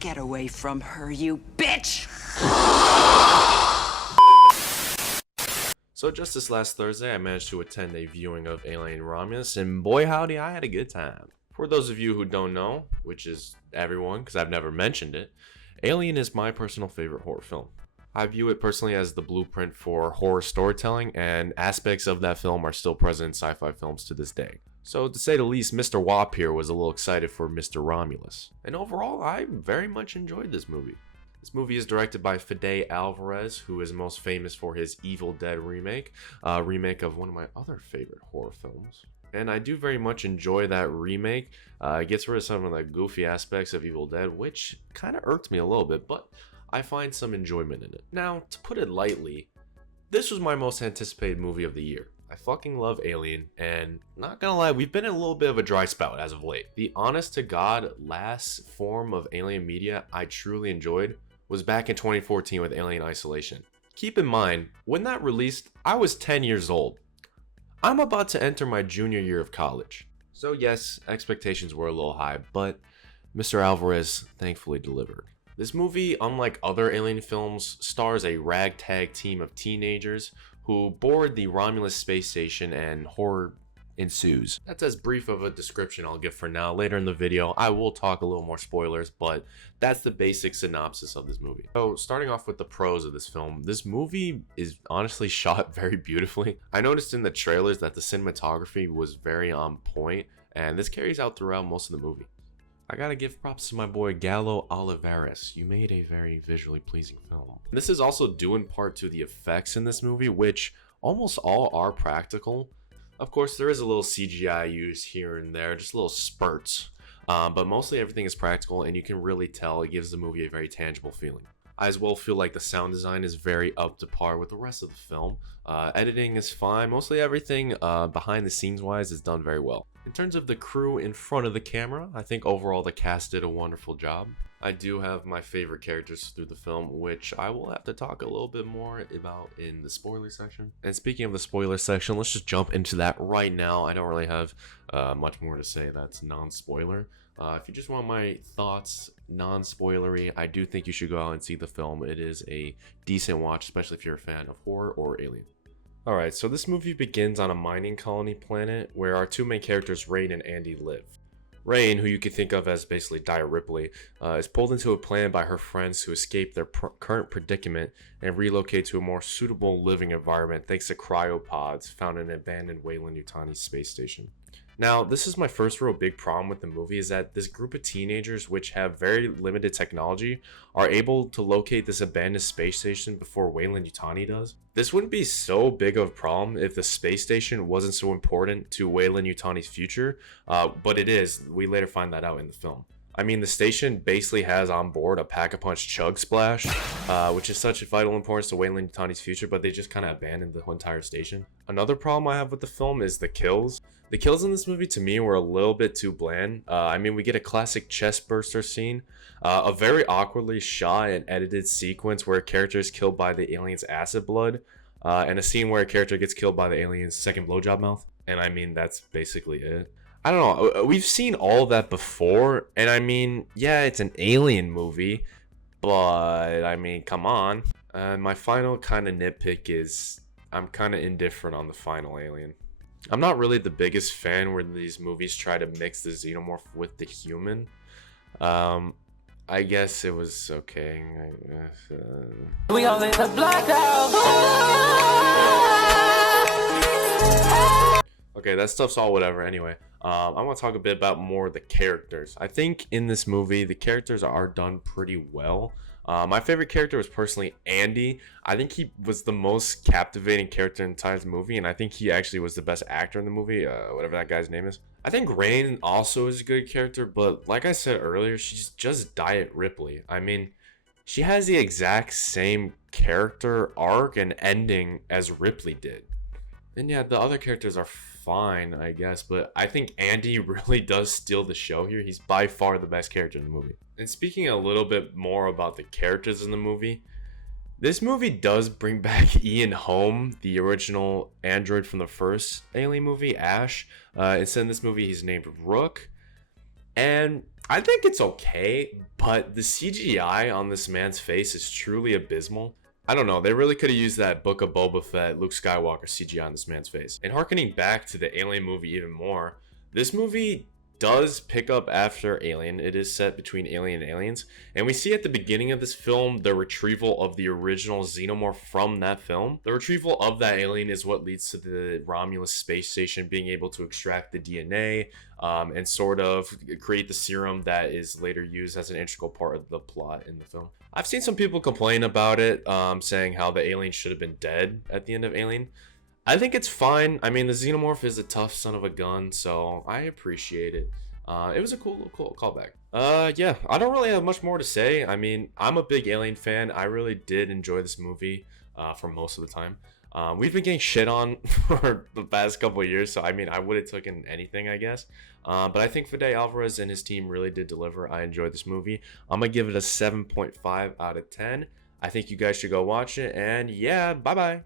Get away from her, you bitch! So just this last Thursday, I managed to attend a viewing of Alien Romulus, and boy howdy, I had a good time. For those of you who don't know, which is everyone, because I've never mentioned it, Alien is my personal favorite horror film. I view it personally as the blueprint for horror storytelling, and aspects of that film are still present in sci-fi films to this day. So to say the least, Mr. Wop here was a little excited for Mr. Romulus. And overall, I very much enjoyed this movie. This movie is directed by Fede Alvarez, who is most famous for his Evil Dead remake, a remake of one of my other favorite horror films. And I do very much enjoy that remake. It gets rid of some of the goofy aspects of Evil Dead, which kind of irked me a little bit, but I find some enjoyment in it. Now, to put it lightly, this was my most anticipated movie of the year. I fucking love Alien, and not gonna lie, we've been in a little bit of a dry spout as of late. The honest to god last form of Alien media I truly enjoyed was back in 2014 with Alien Isolation. Keep in mind, when that released, I was 10 years old. I'm about to enter my junior year of college. So yes, expectations were a little high, but Mr. Alvarez thankfully delivered. This movie, unlike other Alien films, stars a ragtag team of teenagers who board the Romulus space station, and horror ensues. That's as brief of a description I'll give for now. Later in the video, I will talk a little more spoilers, but that's the basic synopsis of this movie. So starting off with the pros of this film, this movie is honestly shot very beautifully. I noticed in the trailers that the cinematography was very on point, and this carries out throughout most of the movie. I gotta give props to my boy Gallo Olivares. You made a very visually pleasing film. This is also due in part to the effects in this movie, which almost all are practical. Of course, there is a little CGI used here and there, just little spurts. But mostly everything is practical, and you can really tell it gives the movie a very tangible feeling. I as well feel like the sound design is very up to par with the rest of the film. Editing is fine. Mostly everything behind the scenes wise is done very well. In terms of the crew in front of the camera, I think overall the cast did a wonderful job. I do have my favorite characters through the film, which I will have to talk a little bit more about in the spoiler section. And speaking of the spoiler section, let's just jump into that right now. I don't really have much more to say that's non-spoiler. If you just want my thoughts, non-spoilery, I do think you should go out and see the film. It is a decent watch, especially if you're a fan of horror or Alien. Alright, so this movie begins on a mining colony planet where our two main characters, Rain and Andy, live. Rain, who you could think of as basically Dyer Ripley, is pulled into a plan by her friends to escape their current predicament and relocate to a more suitable living environment thanks to cryopods found in an abandoned Weyland-Yutani space station. Now, this is my first real big problem with the movie, is that this group of teenagers, which have very limited technology, are able to locate this abandoned space station before Weyland-Yutani does. This wouldn't be so big of a problem if the space station wasn't so important to Weyland-Yutani's future, but it is. We later find that out in the film. I mean, the station basically has on board a Pack-a-Punch Chug Splash, which is such a vital importance to Weyland-Yutani's future, but they just kind of abandoned the whole entire station. Another problem I have with the film is the kills. The kills in this movie, to me, were a little bit too bland. I mean, we get a classic chest burster scene, a very awkwardly shot and edited sequence where a character is killed by the alien's acid blood, and a scene where a character gets killed by the alien's second blowjob mouth. And I mean, that's basically it. I don't know, we've seen all of that before, and I mean, yeah, it's an Alien movie, but I mean, come on. My final kind of nitpick is I'm kind of indifferent on the final Alien. I'm not really the biggest fan where these movies try to mix the xenomorph with the human. I guess it was okay. We all in the blackout. Okay, that stuff's all whatever. Anyway, I want to talk a bit about more the characters. I think in this movie, the characters are done pretty well. My favorite character was personally Andy. I think he was the most captivating character in the entire movie, and I think he actually was the best actor in the movie, whatever that guy's name is. I think Rain also is a good character, but like I said earlier, she's just Dyer Ripley. I mean, she has the exact same character arc and ending as Ripley did. And yeah, the other characters are fine, I guess, but I think Andy really does steal the show here. He's by far the best character in the movie. And speaking a little bit more about the characters in the movie, this movie does bring back Ian Holm, the original android from the first Alien movie, Ash. Instead in this movie, he's named Rook. And I think it's okay, but the CGI on this man's face is truly abysmal. I don't know, they really could have used that Book of Boba Fett, Luke Skywalker CGI on this man's face. And harkening back to the Alien movie even more, this movie does pick up after Alien. It is set between Alien and Aliens, and we see at the beginning of this film the retrieval of the original xenomorph from that film. The retrieval of that alien is what leads to the Romulus space station being able to extract the DNA and sort of create the serum that is later used as an integral part of the plot in the film. I've seen some people complain about it, saying how the alien should have been dead at the end of Alien. I think it's fine. I mean, the xenomorph is a tough son of a gun, so I appreciate it. It was a cool callback. Yeah, I don't really have much more to say. I mean, I'm a big Alien fan. I really did enjoy this movie for most of the time. We've been getting shit on for the past couple of years, so I mean, I would have taken anything, I guess. But I think Fede Alvarez and his team really did deliver. I enjoyed this movie. I'm gonna give it a 7.5 out of 10. I think you guys should go watch it, and yeah, bye-bye.